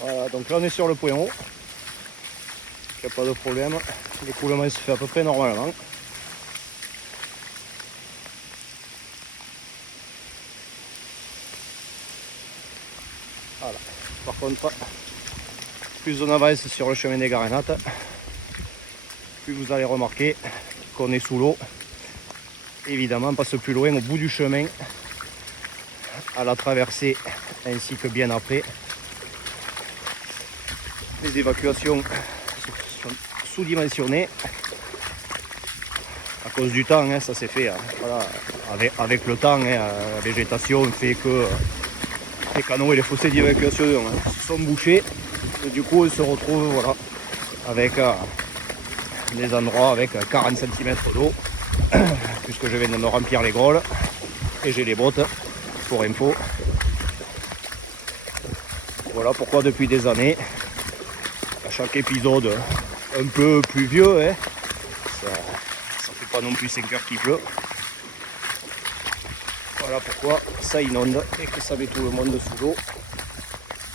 Voilà, donc là on est sur le point haut. Il n'y a pas de problème. L'écoulement se fait à peu près normalement. Voilà. Par contre, plus on avance sur le chemin des Garenates, plus vous allez remarquer qu'on est sous l'eau. Évidemment, on passe plus loin au bout du chemin, à la traversée ainsi que bien après. Les évacuations sont sous-dimensionnées à cause du temps, hein, ça s'est fait. Hein, voilà, avec le temps, hein, la végétation fait que les canaux et les fossés d'évacuation sont bouchés. Et du coup, on se retrouve voilà, avec des endroits avec 40 cm d'eau, puisque je viens de me remplir les grolles et j'ai les bottes pour info. Voilà pourquoi depuis des années, à chaque épisode un peu pluvieux, hein, ça fait pas non plus 5 heures qu'il pleut. Voilà pourquoi ça inonde et que ça met tout le monde sous l'eau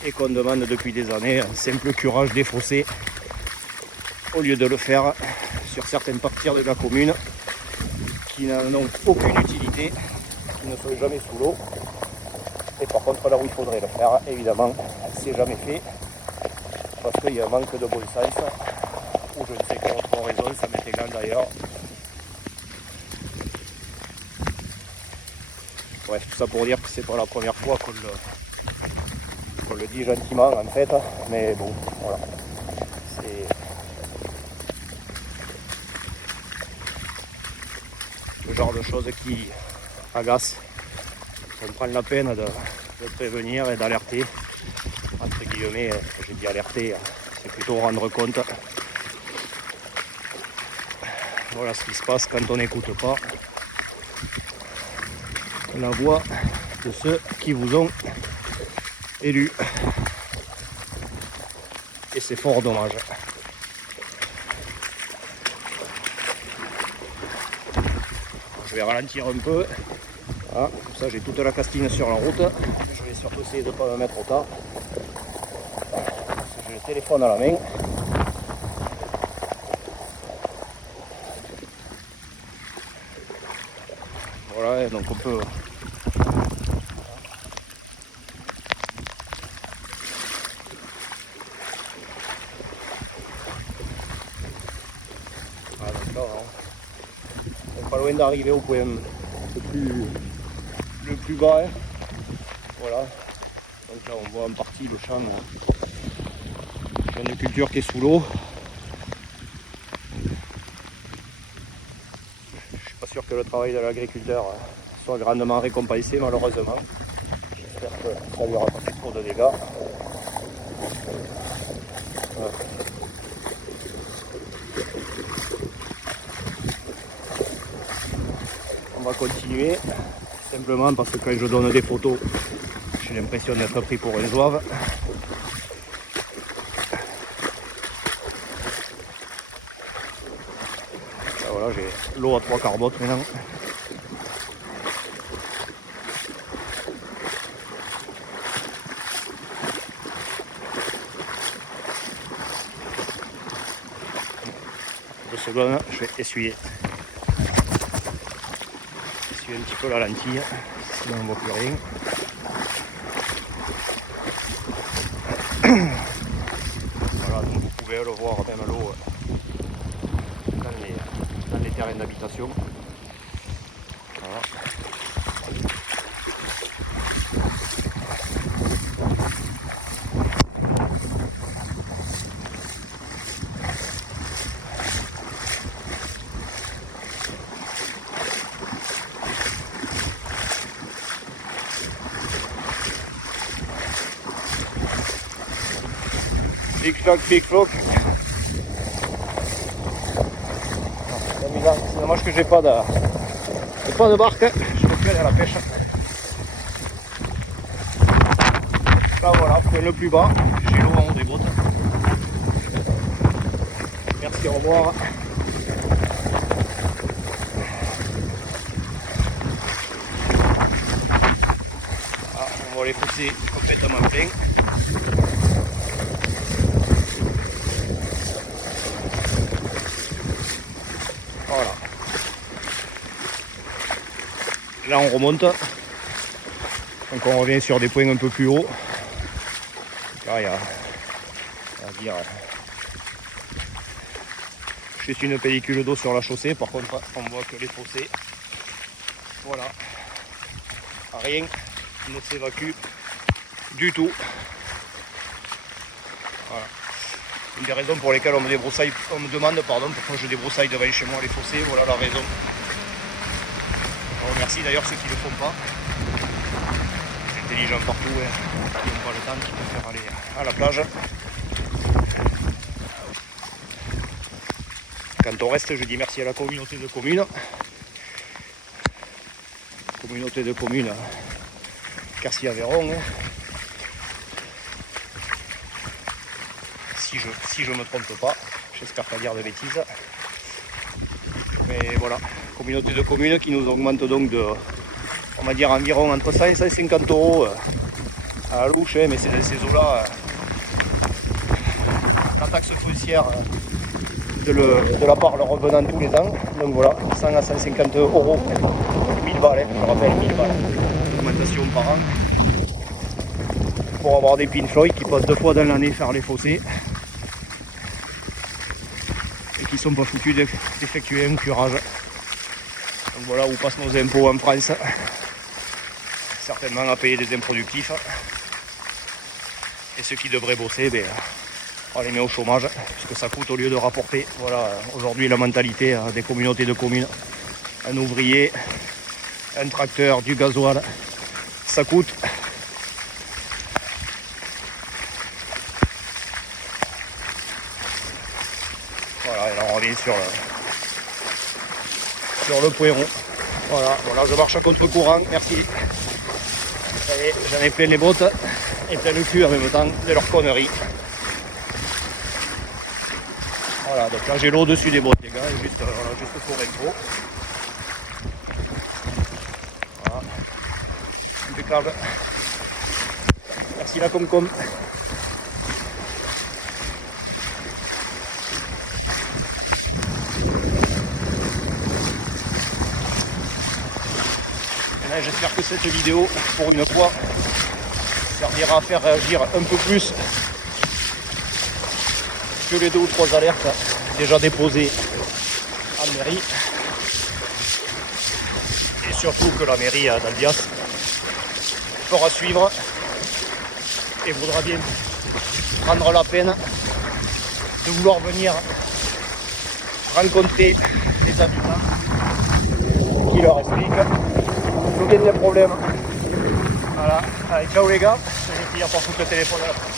et qu'on demande depuis des années un simple curage des fossés au lieu de le faire sur certaines parties de la commune qui n'en ont aucune utilité, qui ne sont jamais sous l'eau. Et par contre là où il faudrait le faire, évidemment, c'est jamais fait parce qu'il y a un manque de bon sens ou je ne sais quelle autre raison, ça m'est égal d'ailleurs. Bref, tout ça pour dire que c'est pas la première fois qu'on le dit gentiment en fait, mais bon, voilà. C'est le genre de choses qui agacent. On prend la peine de prévenir et d'alerter, entre guillemets, j'ai dit alerter, c'est plutôt rendre compte. Voilà ce qui se passe quand on n'écoute pas la voix de ceux qui vous ont élu. Et c'est fort dommage. Je vais ralentir un peu. Voilà, comme ça j'ai toute la castine sur la route. Je vais surtout essayer de ne pas me mettre au tas. J'ai le téléphone à la main. Voilà, et donc on peut... Ah, donc là, on n'est pas loin d'arriver au point le plus bas. Hein. Voilà. Donc là on voit en partie le champ de culture qui est sous l'eau. Je suis pas sûr que le travail de l'agriculteur soit grandement récompensé malheureusement. J'espère que ça lui aura pas fait trop de dégâts. Voilà. On va continuer simplement parce que quand je donne des photos, j'ai l'impression d'être pris pour un zouave. Là, voilà, j'ai l'eau à 3/4 bottes maintenant. Secondes, je vais essuyer un petit peu la lentille, sinon on ne voit plus rien. Voilà, donc vous pouvez le voir, même l'eau dans les terrains d'habitation. Voilà. Pic floc. C'est dommage que j'ai pas de barque, je peux plus aller à la pêche. Là voilà, point le plus bas, j'ai l'eau en haut des bottes. Merci, au revoir. Ah, on va les pousser complètement plein. Là on remonte. Donc on revient sur des points un peu plus hauts. Là il y a, on va dire, juste une pellicule d'eau sur la chaussée. Par contre on voit que les fossés, voilà, rien ne s'évacue du tout. Voilà. Une des raisons pour lesquelles on me demande pourquoi je débroussaille devant chez moi les fossés. Voilà la raison. Je remercie d'ailleurs ceux qui ne le font pas. C'est intelligent partout, hein, qui n'ont pas le temps, qui préfèrent aller à la plage. Quand on reste, je dis merci à la communauté de communes. Communauté de communes Quercy-Aveyron. Hein. Si je me trompe pas, j'espère pas dire de bêtises. Mais voilà, communauté de communes qui nous augmente donc de, on va dire, environ entre 100 et 150 € à la louche, hein, mais c'est dans ces eaux-là, la taxe foncière de la part leur revenant tous les ans. Donc voilà, 100 à 150 €, 1000 balles, hein, je rappelle, 1000 balles d'augmentation par an. Pour avoir des pinfloy qui passent 2 fois dans l'année faire les fossés. Qui sont pas foutus d'effectuer un curage. Donc voilà où passent nos impôts en France. Certainement à payer des improductifs. Et ceux qui devraient bosser, ben, on les met au chômage, puisque ça coûte au lieu de rapporter. Voilà aujourd'hui la mentalité des communautés de communes. Un ouvrier, un tracteur, du gasoil, ça coûte. Voilà, et là on revient sur le point rond. Voilà, je marche à contre-courant, merci. Allez, j'en ai plein les bottes et plein le cul en même temps de leurs conneries. Voilà, donc là j'ai l'eau au-dessus des bottes les gars, juste pour info. Voilà. Impeccable. Merci la Comcom. J'espère que cette vidéo, pour une fois, servira à faire réagir un peu plus que les 2 ou 3 alertes déjà déposées en mairie. Et surtout que la mairie d'Albias fera suivre et voudra bien prendre la peine de vouloir venir rencontrer les habitants qui leur expliquent le problème. Voilà, allez, ciao les gars, je vais finir par foutre le téléphone à la fin.